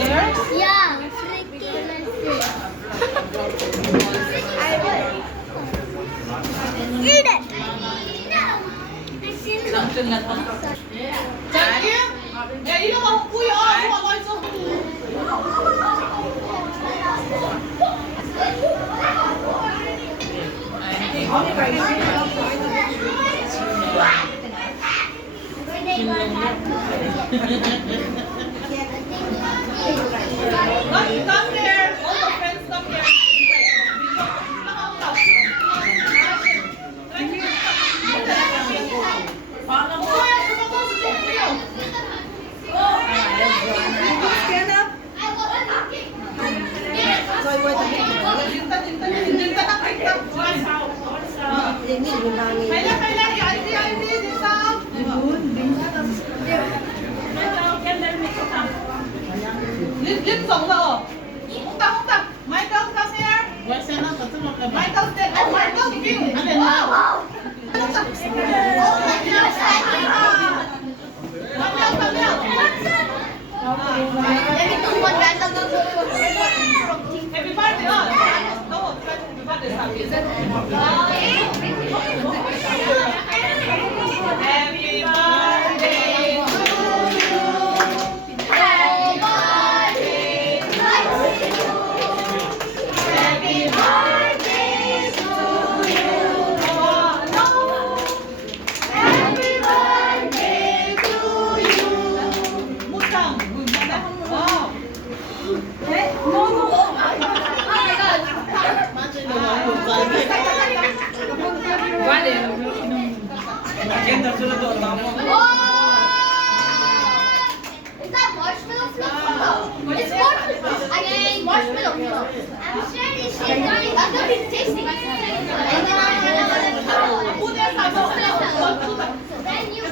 share? Yeah, freaking eat it. Samsung na to. Thank you. Eh, 이거 봐, 꾸야. 좋아, 맛있어. Come here. All the friends come here. Stand up. So I want to make Lift song đó. Hông ta. Michael come here. Michael stand. Oh, Michael king. Wow. Happy birthday. No, happy birthday. Happy Is that marshmallow float? It's marshmallow. I marshmallow float. I'm sure it's I'm gonna be tasting. And then I'm gonna Then you